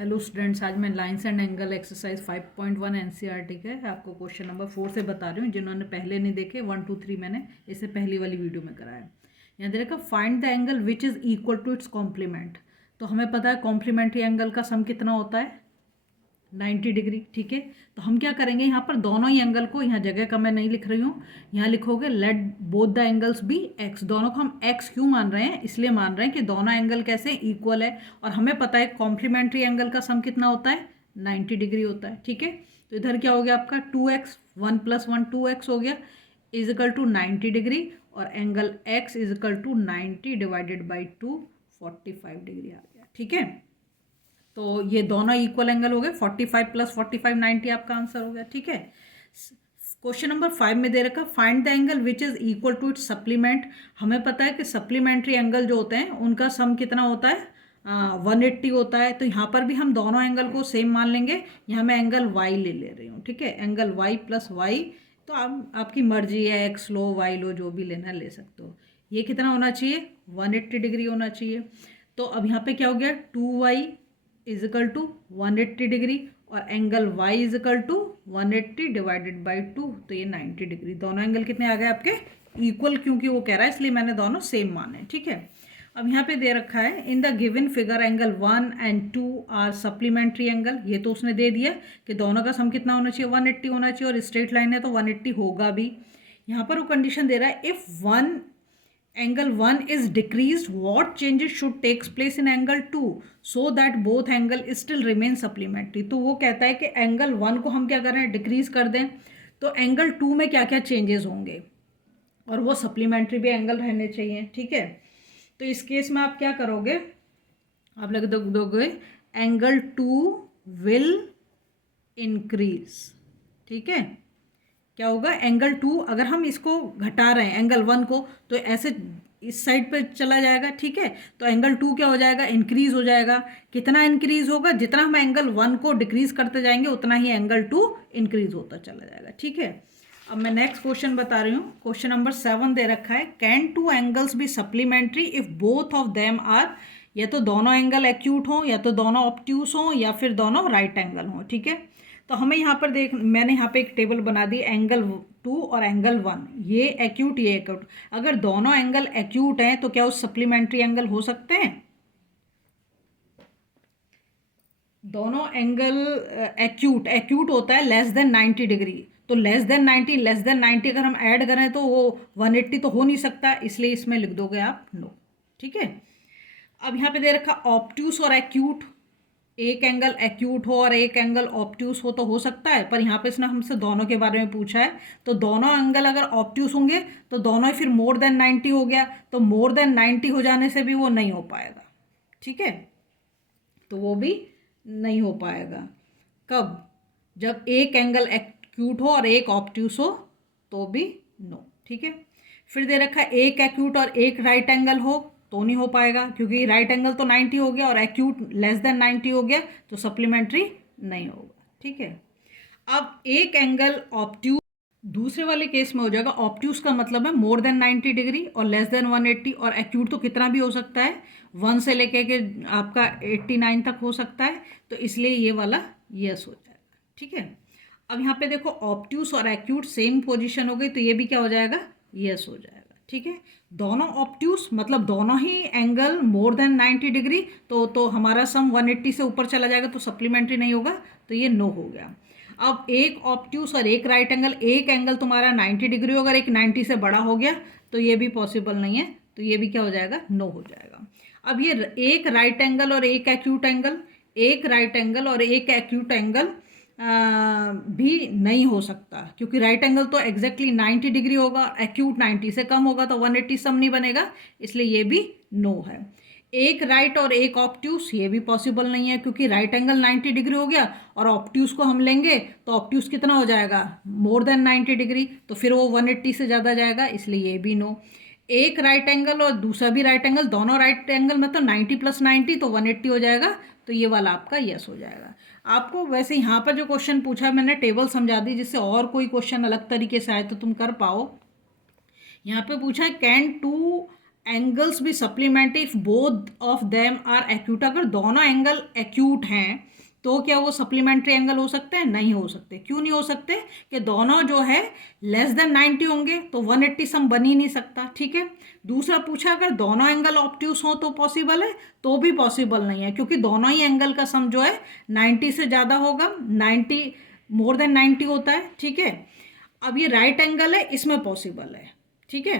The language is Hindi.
हेलो स्टूडेंट्स, आज मैं lines and angle exercise 5.1 NCERT का है आपको क्वेश्चन नंबर 4 से बता रही हूँ। जिन्होंने पहले नहीं देखे 1 2 3 मैंने इससे पहली वाली वीडियो में कराया। यहाँ देखा find the angle which is equal to its complement. तो हमें पता है कॉम्प्लीमेंट्री एंगल का सम कितना होता है 90 डिग्री। ठीक है, तो हम क्या करेंगे, यहाँ पर दोनों ही एंगल को, यहाँ जगह का मैं नहीं लिख रही हूँ, यहाँ लिखोगे let both the angles be x. दोनों को हम एक्स क्यों मान रहे हैं, इसलिए मान रहे हैं कि दोनों एंगल कैसे इक्वल है। और हमें पता है कॉम्प्लीमेंट्री एंगल का सम कितना होता है 90 डिग्री होता है। ठीक है, तो इधर क्या हो गया आपका 2x, 1 + 1 2x हो गया इजिकल टू 90 डिग्री, और angle x equal to 90 divided by 2 45 degree आ गया। ठीक है, तो ये दोनों इक्वल एंगल हो गए, 45 + 45 90 आपका आंसर हो गया। ठीक है, क्वेश्चन नंबर 5 में दे रखा find the angle which is equal to its supplement. हमें पता है कि सप्लीमेंट्री एंगल जो होते हैं उनका सम कितना होता है 180 होता है। तो यहाँ पर भी हम दोनों एंगल को सेम मान लेंगे। यहाँ मैं एंगल y ले रही हूँ। ठीक है, एंगल y + y, तो आपकी मर्जी है, x लो y लो, जो भी लेना ले सकते हो। ये कितना होना चाहिए 180 डिग्री होना चाहिए। तो अब यहाँ पे क्या हो गया 2y इजिकल टू 180 डिग्री, और angle y is equal to 180 divided by 2, तो ये 90 डिग्री। दोनों एंगल कितने आ गए आपके इक्वल, क्योंकि वो कह रहा है इसलिए मैंने दोनों सेम माने। ठीक है, अब यहाँ पे दे रखा है in the given figure angle 1 and 2 are supplementary angle. ये तो उसने दे दिया कि दोनों का सम कितना होना चाहिए 180 होना चाहिए, और स्ट्रेट लाइन है तो 180 होगा भी। यहाँ पर वो कंडीशन दे रहा है if one angle 1 is decreased, what changes should takes place in angle 2 so that both angle still remain supplementary। तो वो कहता है कि एंगल 1 को हम क्या करें डिक्रीज कर दें, तो एंगल 2 में क्या क्या चेंजेस होंगे, और वो सप्लीमेंट्री भी एंगल रहने चाहिए। ठीक है, तो इस केस में आप क्या करोगे, आप लग दोगे एंगल 2 विल इंक्रीज। ठीक है, क्या होगा एंगल 2, अगर हम इसको घटा रहे हैं एंगल 1 को, तो ऐसे इस साइड पे चला जाएगा। ठीक है, तो एंगल 2 क्या हो जाएगा इंक्रीज हो जाएगा। कितना इंक्रीज होगा, जितना हम एंगल 1 को डिक्रीज करते जाएंगे उतना ही एंगल 2 इंक्रीज होता चला जाएगा। ठीक है, अब मैं नेक्स्ट क्वेश्चन बता रही हूँ। क्वेश्चन नंबर 7 दे रखा है can two angles be supplementary if both of them are, या तो दोनों एंगल एक्यूट हों, या तो दोनों ऑब्ट्यूस हों, या फिर दोनों राइट एंगल हों। ठीक है, तो हमें यहाँ पर मैंने यहाँ पे एक टेबल बना दी एंगल 2 और एंगल 1, ये एक्यूट ये एक्यूट। अगर दोनों एंगल एक्यूट हैं तो क्या उस सप्लीमेंट्री एंगल हो सकते हैं, दोनों एंगल एक्यूट एक्यूट होता है लेस देन 90 डिग्री। तो लेस देन 90 अगर हम ऐड करें तो वो 180 तो हो नहीं सकता, इसलिए इसमें लिख दोगे आप नो। ठीक है, अब यहाँ पे दे रखा ऑब्ट्यूस और एक्यूट, एक एंगल एक्यूट हो और एक एंगल ऑब्ट्यूस हो तो हो सकता है, पर यहाँ पे इसने हमसे दोनों के बारे में पूछा है। तो दोनों एंगल अगर ऑब्ट्यूस होंगे तो दोनों ही फिर मोर देन 90 हो गया, तो मोर देन 90 हो जाने से भी वो नहीं हो पाएगा। ठीक है, तो वो भी नहीं हो पाएगा। कब, जब एक एंगल एक्यूट हो और एक ऑब्ट्यूस हो तो भी नो। ठीक है, फिर दे रखा है एक एक्यूट और एक राइट एंगल हो तो नहीं हो पाएगा, क्योंकि राइट एंगल तो 90 हो गया और एक्यूट लेस देन 90 हो गया, तो सप्लीमेंट्री नहीं होगा। ठीक है, अब एक एंगल ऑब्ट्यूस दूसरे वाले केस में हो जाएगा। ऑब्ट्यूस का मतलब है मोर देन 90 डिग्री और लेस देन 180, और एक्यूट तो कितना भी हो सकता है 1 से लेके के आपका 89 तक हो सकता है, तो इसलिए ये वाला यस हो जाएगा। ठीक है, अब यहाँ पे देखो ऑब्ट्यूस और एक्यूट सेम पोजीशन हो गई, तो ये भी क्या हो जाएगा यस हो जाएगा। ठीक है, दोनों ऑब्ट्यूस मतलब दोनों ही एंगल मोर देन 90 डिग्री, तो हमारा सम 180 से ऊपर चला जाएगा, तो सप्लीमेंट्री नहीं होगा, तो ये नो हो गया। अब एक ऑब्ट्यूस और एक राइट एंगल, एक एंगल तुम्हारा 90 डिग्री होगा, एक 90 से बड़ा हो गया, तो ये भी पॉसिबल नहीं है, तो ये भी क्या हो जाएगा नो हो जाएगा। अब ये एक राइट एंगल और एक एक्यूट एंगल, एक राइट एंगल और एक एक्यूट एंगल भी नहीं हो सकता, क्योंकि राइट एंगल तो एग्जैक्टली 90 डिग्री होगा, एक्यूट 90 से कम होगा, तो 180 सम नहीं बनेगा, इसलिए ये भी नो है। एक राइट और एक ऑब्ट्यूस, ये भी पॉसिबल नहीं है, क्योंकि राइट एंगल 90 डिग्री हो गया और ऑब्ट्यूस को हम लेंगे तो ऑब्ट्यूस कितना हो जाएगा मोर देन 90 डिग्री, तो फिर वो 180 से ज़्यादा जाएगा, इसलिए ये भी नो। एक राइट एंगल और दूसरा भी राइट एंगल, दोनों राइट एंगल में तो 90 + 90 तो 180 हो जाएगा, तो ये वाला आपका यस हो जाएगा। आपको वैसे यहाँ पर जो क्वेश्चन पूछा है मैंने टेबल समझा दी, जिससे और कोई क्वेश्चन अलग तरीके से आए तो तुम कर पाओ। यहाँ पे पूछा है can two angles be supplementary if both of them are acute. अगर दोनों एंगल एक्यूट हैं तो क्या वो सप्लीमेंट्री एंगल हो सकते हैं? नहीं हो सकते। क्यों नहीं हो सकते? कि दोनों जो है लेस देन 90 होंगे तो 180 सम बन ही नहीं सकता। ठीक है। दूसरा पूछा अगर दोनों एंगल ऑब्ट्यूस हो तो पॉसिबल है? तो भी पॉसिबल नहीं है, क्योंकि दोनों ही एंगल का सम जो है 90 से ज़्यादा होगा, 90 मोर देन 90 होता है। ठीक है। अब ये राइट एंगल है, इसमें पॉसिबल है। ठीक है।